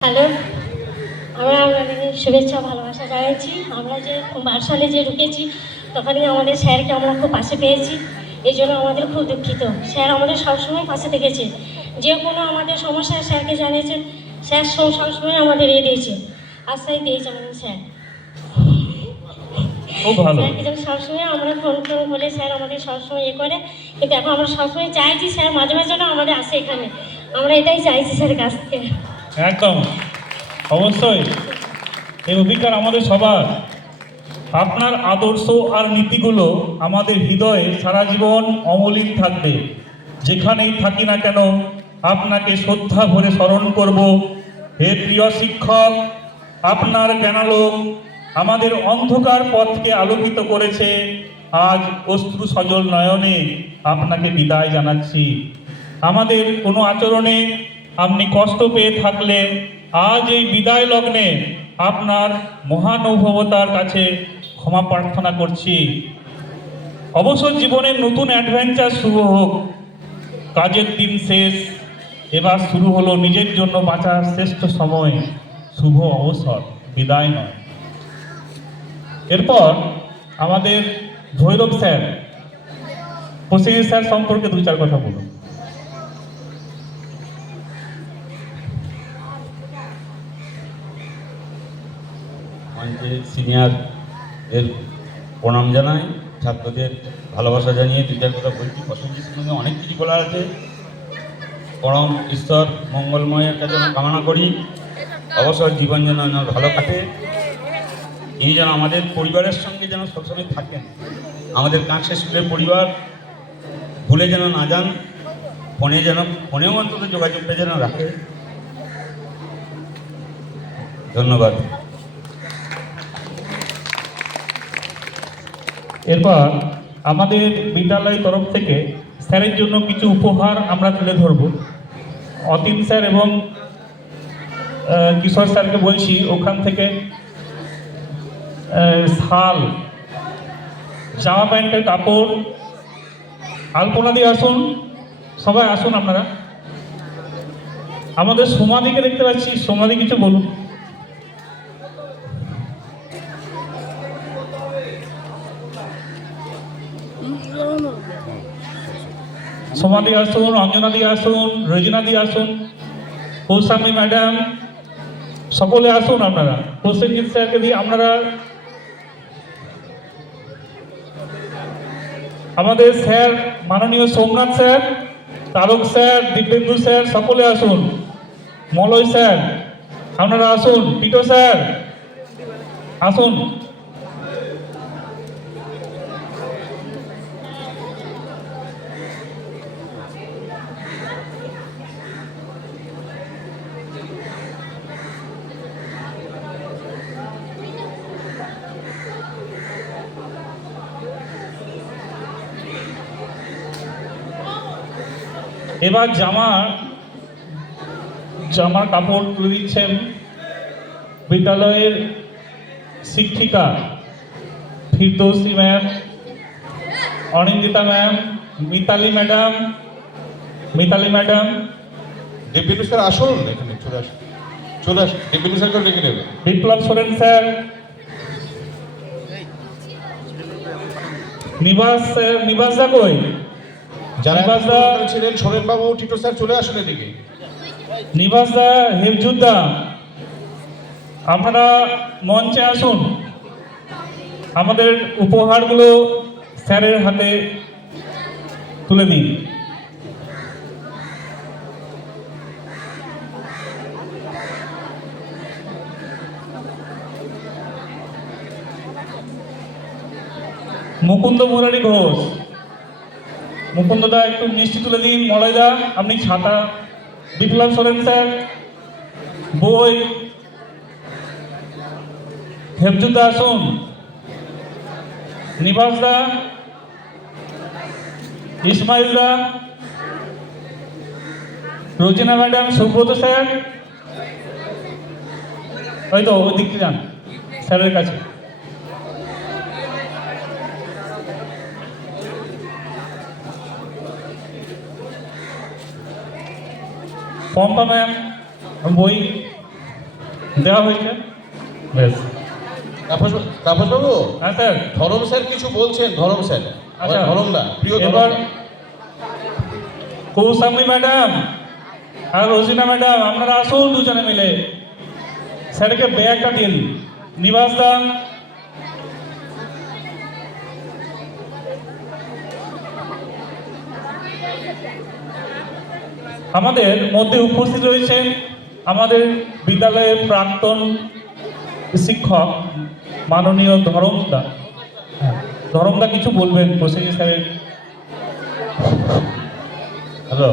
Hello, আমরা আপনাদের শুভেচ্ছা ভালোবাসা জানাচ্ছি। আমরা যে মার্শালে যে ঢুকেছি তখনই আমাদের স্যারকে আমরা খুব পাশে পেয়েছি, এই জন্য আমাদের খুব দুঃখিত। স্যার আমাদের সবসময় পাশে থেকেছে, যে কোনো আমাদের সমস্যা স্যারকে জানিয়েছেন, স্যার সবসময় আমাদের দিয়েছে, আশ্বাস দিয়েছে আমাদের স্যার। খুব ভালো। স্যারকে যেন সবসময় আমরা ফোন বলে স্যার আমাদের সবসময় করে, কিন্তু এখন আমরা সবসময় চাইছি স্যার মাঝে মাঝে যেন আমাদের আসে এখানে, আমরা এটাই চাইছি স্যারের কাছ থেকে। একদম, অবশ্যই এই অধিকার আমাদের সবার। আপনার আদর্শ আর নীতিগুলো আমাদের হৃদয়ে সারা জীবন অমলিন থাকবে। যেখানেই থাকি না কেন আপনাকে শ্রদ্ধা ভরে স্মরণ করব। হে প্রিয় শিক্ষক, আপনার জ্ঞানালোক আমাদের অন্ধকার পথকে আলোকিত করেছে। আজ অশ্রু সজল নয়নে আপনাকে বিদায় জানাচ্ছি। আমাদের কোনো আচরণে আপনি কষ্ট পেয়ে থাকলে আজ এই বিদায় লগ্নে আপনার মহানুভবতার কাছে ক্ষমা প্রার্থনা করছি। অবসর জীবনের নতুন অ্যাডভেঞ্চার শুরু হোক। কাজের দিন শেষ, এবার শুরু হলো নিজের জন্য বাঁচার শ্রেষ্ঠ সময়। শুভ অবসর, বিদায় নয়। এরপর আমাদের ভৈরব স্যার, প্রসেনজিৎ স্যার সম্পর্কে দু চার কথা বলুন। মঞ্চে সিনিয়র এর প্রণাম জানাই, ছাত্রদের ভালোবাসা জানিয়ে দু চার কথা বলছি। প্রসেনজিৎ সঙ্গে অনেক কিছু বলার আছে। পরম ঈশ্বর মঙ্গলময়ের কাছে আমি কামনা করি অবসর জীবন যেন ভালো কাটে। ইনি যেন আমাদের পরিবারের সঙ্গে যেন সবসময় থাকেন, আমাদের কাঁকসা স্কুলের পরিবার ভুলে যেন না যান, ফোনেও অন্তত যোগাযোগটা যেন রাখে। ধন্যবাদ। এরপর আমাদের বিদ্যালয়ের তরফ থেকে স্যারের জন্য কিছু উপহার আমরা তুলে ধরব। অতীন স্যার এবং কিশোর স্যারকে বলছি ওখান থেকে শাল, জামা প্যান্টের কাপড়, আলপনা দিয়ে আসুন। সবাই আসুন আপনারা। আমাদের সমাধিকে দেখতে পাচ্ছি, সমাধি কিছু বলুন। সমাধি আসুন, অঞ্জনা দিয়ে আসুন, রজিনা দিয়ে আসুন, কৌশামী ম্যাডাম, সকলে আসুন আপনারা। প্রসেনজিৎ স্যারকে দিয়ে আপনারা, আমাদের স্যার মাননীয় Somnath sir, Tarak sir, Dibyendu sir, সকলে আসুন। মলয় স্যার আপনারা আসুন। টিটো স্যার আসুন। এবার জামার কাপড় তুলে দিচ্ছেন বিদ্যালয়ের শিক্ষিকা Firdousi ma'am, Anindita ma'am, Mitali madam. Deputy sir আসুন, এখানে চলে আসুন। ডেপুটি স্যারকেও ডেকে নেবে। বিপ্লব সোরেন স্যার, নিবাস দা কই? যারা নিবাস দা ছিলেন সোরেন বাবু, টিটো স্যার চলে আসুন এদিকে। নিবাস দা, হেফজুদ্দা আপনারা মঞ্চে আসুন। আমাদের উপহারগুলো স্যারের হাতে তুলে দিন। মুকুন্দ মুরারি ঘোষ, মুকুন্দ দা একটু মিষ্টি তুলে দিন। মলয় দা আপনি ছাতা। বিপ্লব সোরেন স্যার বই। হেফজুদ্দা আসুন। নিবাস দা, ইসমাইল দা, রোজিনা ম্যাডাম, সুব্রত স্যার, ওই তো ওই দিকটি যান স্যারের কাছে। পম্পা ম্যাম বই দেওয়া হয়েছে বেশ। তাপস বাবু, হ্যাঁ স্যার। ধরম স্যার কিছু বলছেন, ধরম স্যার। আচ্ছা, ধরম দা, প্রিয় ধরম এবার দা। কৌসাম্বী ম্যাডাম আর রোজিনা ম্যাডাম, আপনারা আসুন দুজনে মিলে স্যারকে ব্যাগটা দিয়ে দিন। নিবাস দা, আমাদের মধ্যে উপস্থিত রয়েছেন আমাদের বিদ্যালয়ের প্রাক্তন শিক্ষক মাননীয় ধরমদা। ধরমদা কিছু বলবেন প্রসেনজিৎ স্যারের। হ্যালো,